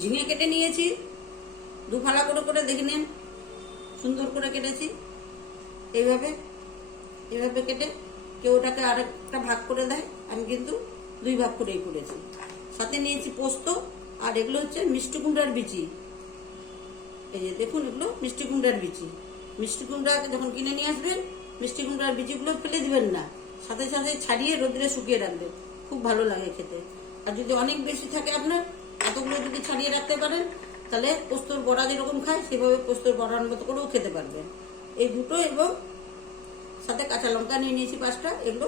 ঝিঙে কেটে নিয়েছি, দু ফালা করে করে দেখে নিন, সুন্দর করে কেটেছি। এইভাবে এইভাবে কেটে কেউ ওটাকে আরেকটা ভাগ করে দেয়, আমি কিন্তু দুই ভাগ করেই করেছি। সাথে নিয়েছি পোস্ত, আর এগুলো হচ্ছে মিষ্টি কুমড়ার বিচি। এই যে দেখুন, এগুলো মিষ্টি কুমড়ার বিচি। মিষ্টি কুমড়া যখন কিনে নিয়ে আসবেন, মিষ্টি কুমড়ার বিচিগুলো ফেলে দিবেন না, সাথে সাথে ছাড়িয়ে রোদ্রে শুকিয়ে রাখবেন, খুব ভালো লাগে খেতে। আর যদি অনেক বেশি থাকে আপনার, এতগুলো যদি ছাড়িয়ে রাখতে পারেন, তাহলে পোস্তর বড়া যেরকম খায় সেভাবে পোস্তর বড়ার মতো করেও খেতে পারবেন। এই দুটো এবং সাথে কাঁচা লঙ্কা নিয়ে নিয়েছি 5টা, এগুলো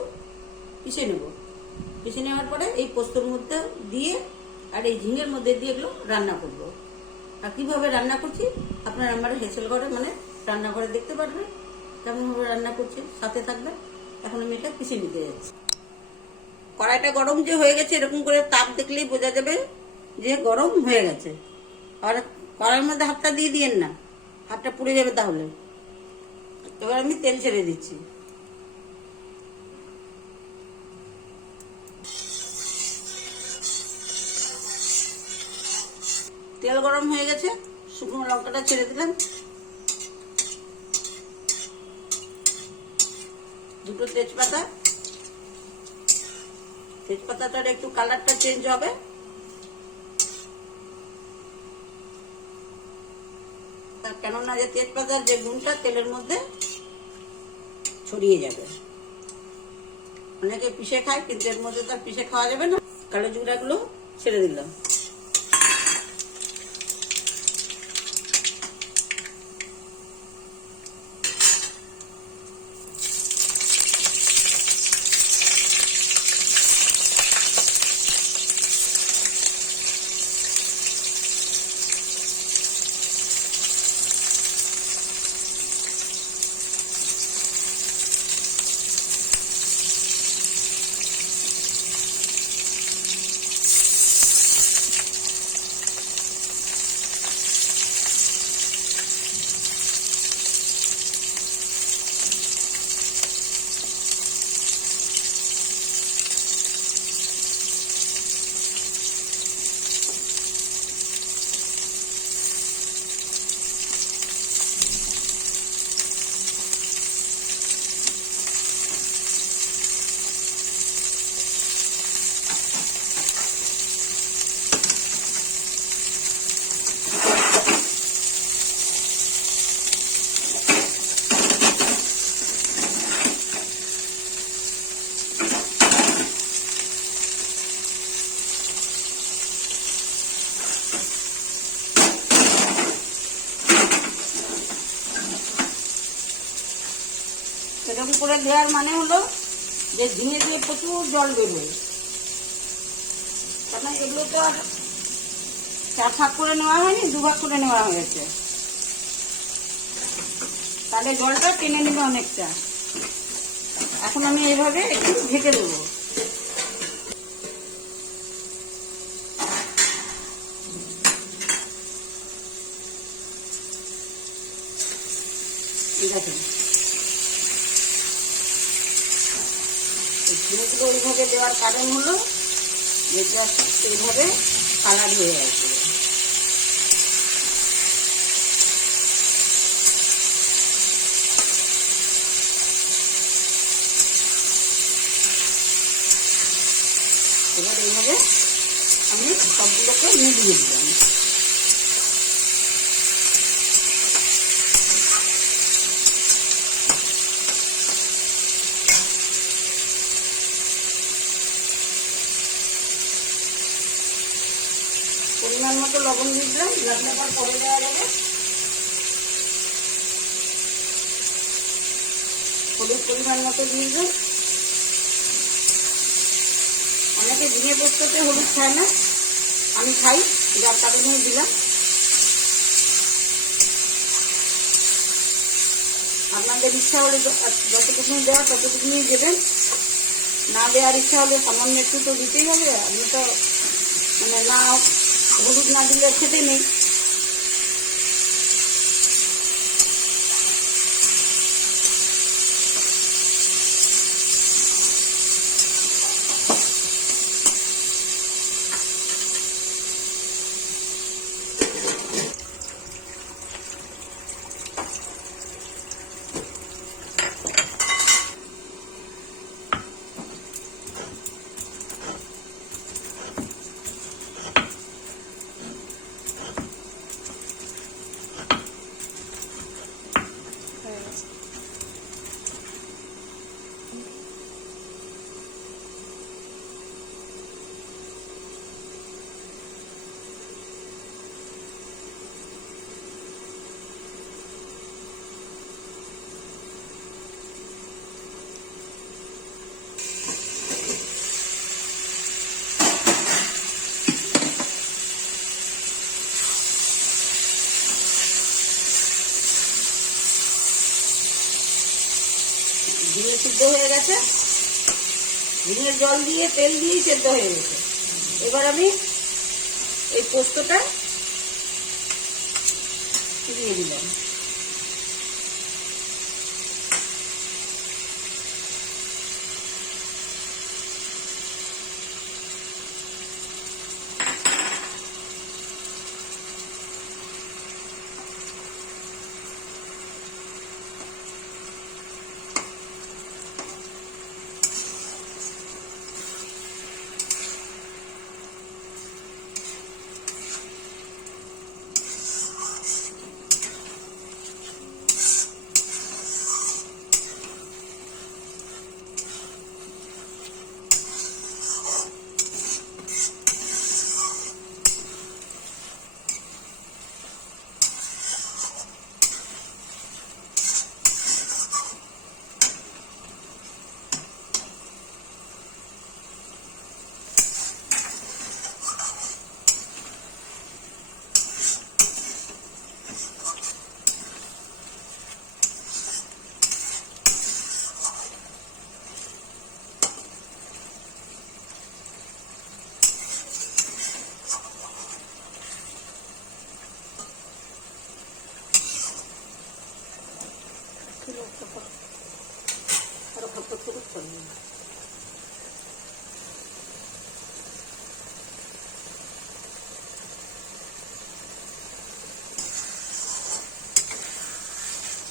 পিষে নেব। পিষে নেওয়ার পরে এই পোস্তর মধ্যে দিয়ে আর এই ঝিঙের মধ্যে দিয়ে এগুলো রান্না করব। আর কিভাবে রান্না করছি আপনারা আমার হেসেল ঘরে মানে রান্নাঘরে দেখতে পারবেন, কেমনভাবে রান্না করছি, সাথে থাকবে। এখন আমি এটা পিষে নিতে যাচ্ছি। কড়াইটা গরম যে হয়ে গেছে, এরকম করে তাপ দেখলেই বোঝা যাবে যে গরম হয়ে গেছে। আর কড়াইয়ের মধ্যে হাতটা দিয়ে দিয়েন না, হাতটা পুড়ে যাবে তাহলে। এবার আমি তেল ছেড়ে দিচ্ছি। তেল গরম হয়ে গেছে, শুকনো লঙ্কাটা ছেড়ে দিলাম, দুটো তেজপাতা। তেজপাতাটার একটু কালারটা চেঞ্জ হবে, কেননা যে তেজপাতার যে গুণটা তেলের মধ্যে ছড়িয়ে যাবে। অনেকে পিষে খায়, কিন্তু এর মধ্যে তো আর পিষে খাওয়া যাবে না। কালো জিরাগুলো ছেড়ে দিলাম। এরকম করে দেওয়ার মানে হলো যে ঝিঙে দিয়ে প্রচুর জল বেরোয়, কারণ এগুলো তো আর 4 ভাগ করে নেওয়া হয়নি, 2 ভাগ করে নেওয়া হয়েছে, তাহলে জলটা টেনে নেবে অনেকটা। এখন আমি এইভাবে একটু ঢেকে দেবো। দেখুন, ঝিঙেগুলো ওইভাবে দেওয়ার কারণ হলো যে এইভাবে কালার হয়ে আসবে। এবার এইভাবে আমি সবগুলোকে মিলিয়ে দিলাম। পরিমাণ মতো লবণ দিয়ে দিলাম, লাগলে পর পরে দেওয়া যাবে। হলুদ পরিমাণ মতো দিয়ে দিলাম। অনেকে ঝিঙে পোস্ততে হলুদ খায় না, আমি খাই, যার কারণে দিলাম। আপনাদের ইচ্ছা হলে যতটুকু দেওয়া ততটুকুনি দেবেন, না দেওয়ার ইচ্ছা হলে সামান্য একটু তো দিতেই হবে। আপনি তো মানে না হলুদ না দিলে খেতে নেই। ঝিঙে সিদ্ধ হয়ে গেছে, ঝিঙের জল দিয়ে তেল দিয়েই সেদ্ধ হয়ে গেছে। এবার আমি এই পোস্তটা দিয়ে দিলাম।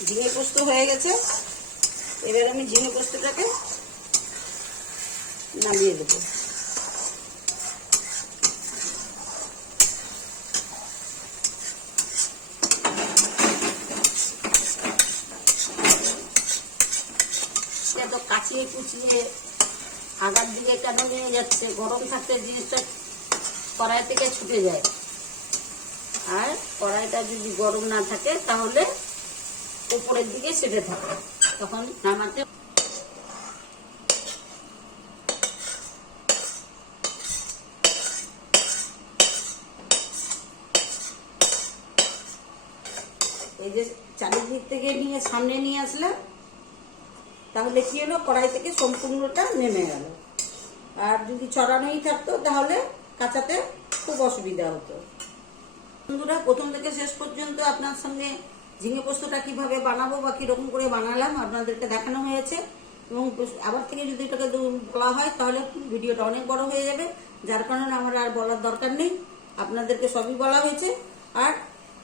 ঝিঙে পোস্ত হয়ে গেছে। এবার আমি ঝিঙে পোস্তটাকে নামিয়ে দেবো। তো কাচিয়ে কুচিয়ে আগার দিকে কেন নিয়ে যাচ্ছে, গরম থাকতে জিনিসটা কড়াই থেকে ছুটে যায়। আর কড়াইটা যদি গরম না থাকে তাহলে উপরের দিকে সেটে থাকে, তখন নামাতে। এই যে চারিদিক থেকে নিয়ে সামনে নিয়ে আসলাম, তাহলে কি হলো, কড়াই থেকে সম্পূর্ণটা নেমে গেল। আর যদি ছড়ানোই থাকতো তাহলে কাঁচাতে খুব অসুবিধা হতো। বন্ধুরা, প্রথম থেকে শেষ পর্যন্ত আপনার সামনে ঝিঙে পোস্তটা কিভাবে বানাবো বা কিরকম করে বানালাম আপনাদেরকে দেখানো হয়েছে। এবং আবার থেকে যদি এটাকে বলা হয় তাহলে ভিডিওটা অনেক বড় হয়ে যাবে, যার কারণে আমার আর বলার দরকার নেই। আপনাদেরকে সবই বলা হয়েছে। আর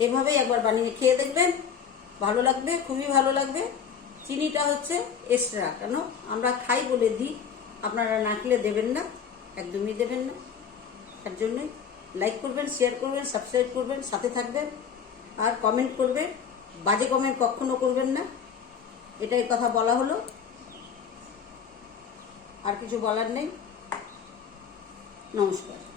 এভাবেই একবার বানিয়ে খেয়ে দেখবেন, ভালো লাগবে, খুবই ভালো লাগবে। চিনিটা হচ্ছে এক্সট্রা, কেন আমরা খাই বলে দিই, আপনারা না খেলে দেবেন না, একদমই দেবেন না। তার জন্যই লাইক করবেন, শেয়ার করবেন, সাবস্ক্রাইব করবেন, সাথে থাকবেন। আর কমেন্ট করবেন, বাজে কমেন্ট কখনো করবেন না, এটাই কথা বলা হলো। আর কিছু বলার নেই। নমস্কার।